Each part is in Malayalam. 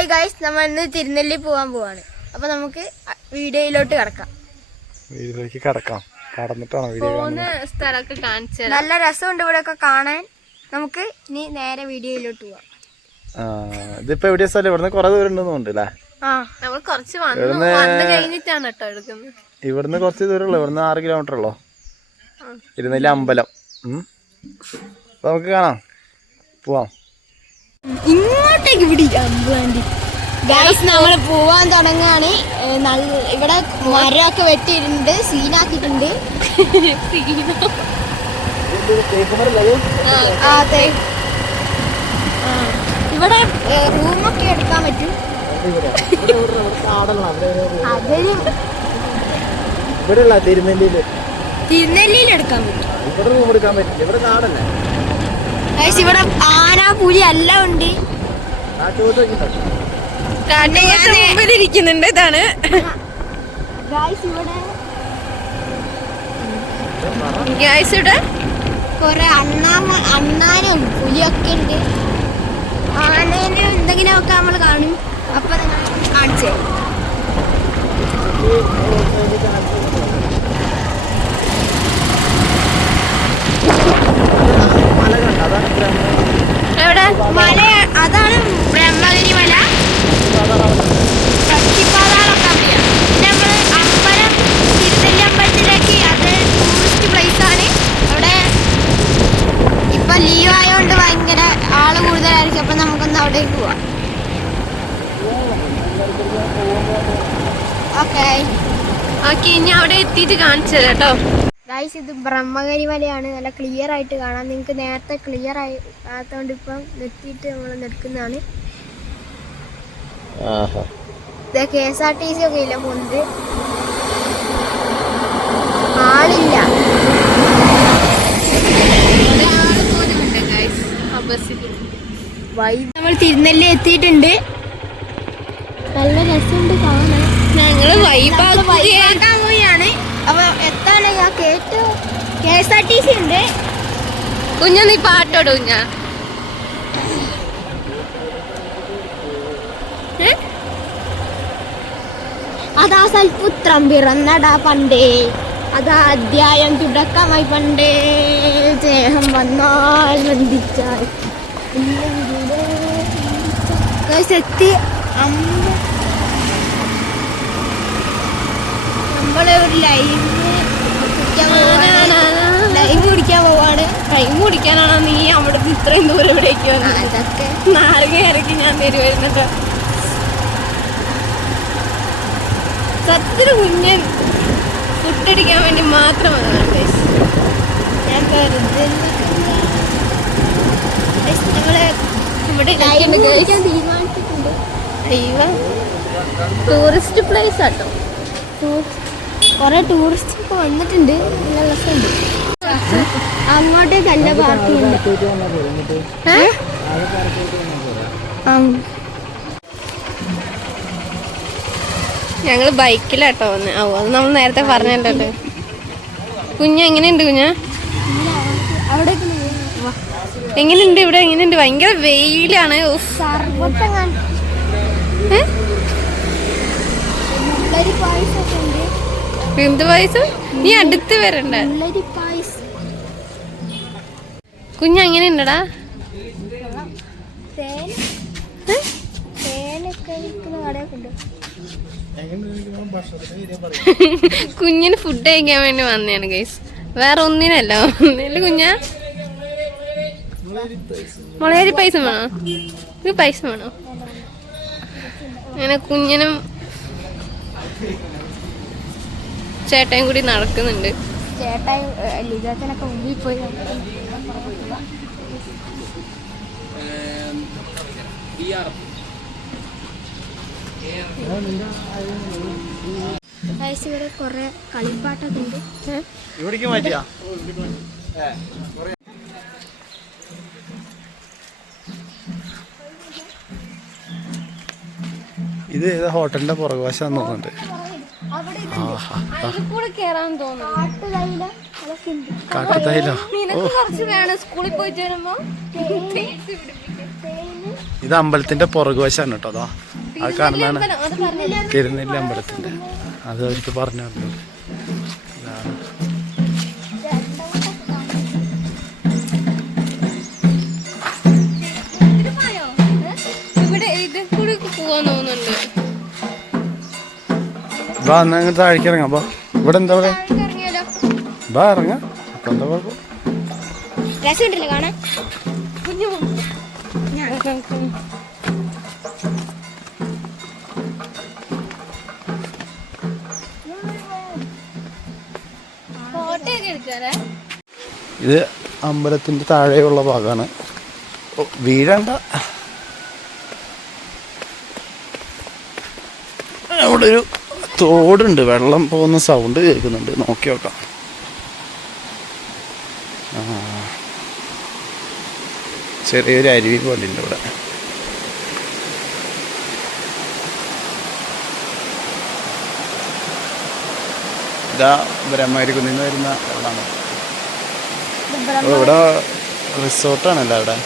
ഹായ് ഗൈസ്, നമ്മൾ ഇന്ന് തിരുനെല്ലി പോകാൻ പോവാണ്. അപ്പൊ നമുക്ക് വീഡിയോയിലോട്ട് കടക്കാം. സ്ഥലമൊക്കെ കാണിച്ചു നല്ല രസമുണ്ട് ഇവിടെ ഒക്കെ കാണാൻ. നമുക്ക് ഇനി നേരെ വീഡിയോയിലോട്ട് പോവാം. ഇതിപ്പോ എവിടെയാ സ്ഥലം? ഇവിടുന്ന് കൊറേ ദൂരം ഉണ്ടെന്നുണ്ടല്ലേ? ഇവിടുന്ന് കുറച്ച് ദൂരമുള്ളൂ. ഇവിടുന്ന് 6 കിലോമീറ്റർ ഉള്ളോ തിരുനെല്ലി അമ്പലം. നമുക്ക് കാണാം, പോവാം. ഇങ്ങോട്ടേക്ക് പിടിക്കാം. ഗൈസ്, നമ്മൾ പോവാൻ തുടങ്ങാണ്. ഇവിടെ മരമൊക്കെ വെട്ടിയിട്ടുണ്ട്, സീനാക്കിയിട്ടുണ്ട്. ഇവിടെ റൂമൊക്കെ എടുക്കാൻ പറ്റും. തിരുനെല്ലിയിൽ എടുക്കാൻ പറ്റും. ഇവിടെ ആന, പുലി എല്ലാം ഉണ്ട്. മുമ്പിലിരിക്കുന്നുണ്ട്. ഇതാണ് ഇവിടെ കൊറേ അണ്ണാനും പുലിയൊക്കെ ഉണ്ട്. ആനേനെ എന്തെങ്കിലുമൊക്കെ നമ്മൾ കാണും. അപ്പൊ കാണിച്ചേ. എവിടെ മല? അതാണ് ബ്രഹ്മഗിരി മല. പക്ഷിപ്പാതാളൊക്കെ അവിടെയാണ്. പിന്നെ നമ്മള് അമ്പലം, തിരുനെല്ലി അമ്പലത്തിലേക്ക്, അത് ടൂറിസ്റ്റ് പ്ലേസ് ആണ്. അവിടെ ഇപ്പൊ ലീവ് ആയതുകൊണ്ട് ഭയങ്കര ആള് കൂടുതലായിരിക്കും. അപ്പൊ നമുക്കൊന്ന് അവിടേക്ക് പോവാം. ഓക്കെ, ഇനി അവിടെ എത്തിയിട്ട് കാണിച്ചു തരാം കേട്ടോ. ഗൈസ്, ഇത് ബ്രഹ്മഗിരി മലയാണ്. നല്ല ക്ലിയർ ആയിട്ട് കാണാം. നിങ്ങൾക്ക് നേരത്തെ ക്ലിയർ ആകാത്തതുകൊണ്ട് ഇപ്പം നിർത്തിയിട്ട് നമ്മൾ നിൽക്കുന്നതാണ്. KSRTC ഒക്കെ ഇല്ല, മുൻപ് ആളില്ല. നമ്മൾ തിരുനെല്ലി എത്തിയിട്ടുണ്ട്. നല്ല രസമുണ്ട് കാണാൻ. ഞങ്ങള് വൈബാക്കാൻ പോയാണ്. അപ്പൊ എത്താണ് KSRTC ഉണ്ട്. കുഞ്ഞ നീ പാട്ടോട് കുഞ്ഞ. അതാ സൽപുത്രം പിറന്നടാ പണ്ടേ, അതാ അധ്യായം തുടക്കമായി പണ്ടേ, സ്നേഹം വന്നാൽ വന്ദിച്ചാൽ എത്തി. നമ്മളെ ഒരു ലൈവ് കുടിക്കാൻ പോവാണ്. ടൈം കുടിക്കാനാണോ നീ അവിടെ ഇത്രയും ദൂരം ഇവിടേക്ക് വന്നത്? അതൊക്കെ നാളികേരക്ക് ഞാൻ വരുവായിരുന്നല്ലോ. സത്യൊരു കുഞ്ഞൻ ഫുഡടിക്കാൻ വേണ്ടി മാത്രം വന്നതാണ്. ഞാൻ ഇവിടെ തീരുമാനിച്ചിട്ടുണ്ട്. ടൂറിസ്റ്റ് പ്ലേസ് ആട്ടോ. കുറെ ടൂറിസ്റ്റ് ഒക്കെ വന്നിട്ടുണ്ട്. നല്ല രസമുണ്ട്. അങ്ങോട്ടേക്കല്ല പാർക്കിംഗ്. ഞങ്ങള് ബൈക്കിലാട്ടോ വന്ന്. അത് നമ്മൾ നേരത്തെ പറഞ്ഞല്ലോ. കുഞ്ഞ എങ്ങനെയുണ്ട്? കുഞ്ഞ എങ്ങനെയുണ്ട്? ഇവിടെ എങ്ങനെയുണ്ട്? ഭയങ്കര വെയിലാണ്. എന്ത് പായസം? നീ അടുത്ത് വരണ്ട. കുഞ്ഞ എങ്ങനെയുണ്ടടാ? കുഞ്ഞിന് ഫുഡ് കഴിക്കാൻ വേണ്ടി വന്നതാണ് ഗൈസ്, വേറെ ഒന്നിനല്ല. ഒന്നില്ല. കുഞ്ഞ മുളകരി പൈസ വേണോ? ഇത് പൈസ വേണോ? അങ്ങനെ കുഞ്ഞിനും ചേട്ടയും കൂടി നടക്കുന്നുണ്ട്. ചേട്ടായി ലിജാച്ചനൊക്കെ മുമ്പിൽ പോയി. ഇവിടെ കൊറേ കളിപ്പാട്ടൊക്കെ ഉണ്ട്. ഇത് ഹോട്ടലിന്റെ പുറകുവശം തോന്നുന്നുണ്ട്. കാട്ടുതൈലോ? നിനക്ക് കുറച്ച് വേണം സ്കൂളിൽ പോയിട്ട് വരുമ്പോ. ഇത് അമ്പലത്തിന്റെ പുറകുവശാണ് കേട്ടോ. അതാ അത് കാണുന്നതാണ് അത് പറഞ്ഞില്ല. തിരുനെല്ലി അമ്പലത്തിന്റെ. അത് അവർക്ക് പറഞ്ഞു തന്നു. ഇതാണ്. ഇവിടെ ഇത് കൂടി പോവാൻ തോന്നുന്നുണ്ട്. ബാ എന്നാ ഇങ്ങോട്ട് താഴേക്ക് ഇറങ്ങാം. ബാ ഇവിടെ എന്താ പറയാ, ഇറങ്ങിയാലോ? ബാ ഇറങ്ങാം. അപ്പൊ എന്താ കുഴപ്പം? രസമുണ്ടല്ലോ കാണാൻ. കുഞ്ഞു ഫോട്ടോ ഒക്കെ എടുക്കാറേ. ഇത് അമ്പലത്തിന്റെ താഴെയുള്ള ഭാഗമാണ്. വീഴണ്ട. അവിടെ ഒരു തോടുണ്ട്, വെള്ളം പോകുന്ന സൗണ്ട് കേൾക്കുന്നുണ്ട്. നോക്കി നോക്കാം. ചെറിയൊരു അരുവി പോലെ ഉണ്ട് ഇവിടെ. ഇതാ ബ്രഹ്മഗിരി നിന്ന് വരുന്ന വെള്ളമാണ്. ഇവിടെ റിസോർട്ടാണല്ലോ അവിടെ.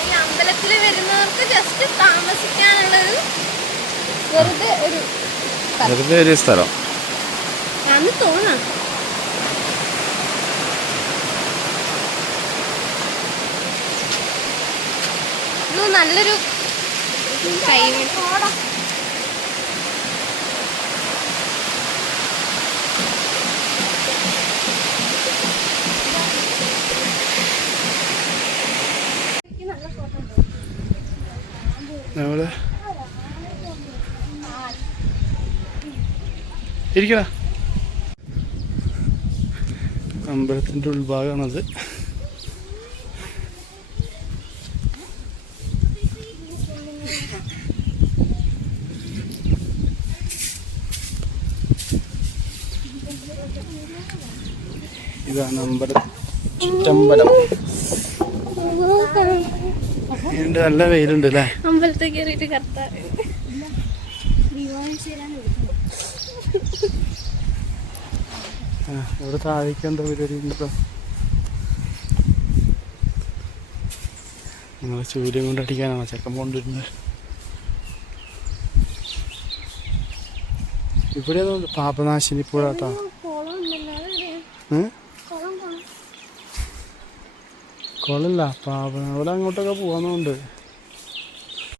ഈ അമ്പലത്തിൽ വരുന്നവർക്ക് ജസ്റ്റ് താമസിക്കാനുള്ളത് വെറുതെ ഒരു സ്ഥലം. അന്ന് തോന്നാം. ഇത് നല്ലൊരു നമ്മള് ഇരിക്കണ അമ്പലത്തിന്റെ ഉൾഭാഗമാണത്. ഇതാണ് അമ്പലം, ചുറ്റമ്പലം. ഇതിന്റെ നല്ല വെയിലുണ്ട് അല്ലേ? അമ്പലത്തിൽ കയറിയിട്ട് കർത്താവ് ഇവിടെ താഴേക്ക് എന്താ പരിപാടി ഉണ്ടോ? നിങ്ങളെ സൂര്യൻ കൊണ്ട് അടിക്കാനാണോ ചെക്കൻ കൊണ്ടിരുന്നത്? ഇവിടെ പാപനാശിനി പുഴ കേട്ടോ. കുളമില്ല, പാപ അവിടെ അങ്ങോട്ടൊക്കെ പോകാന്നുണ്ട്.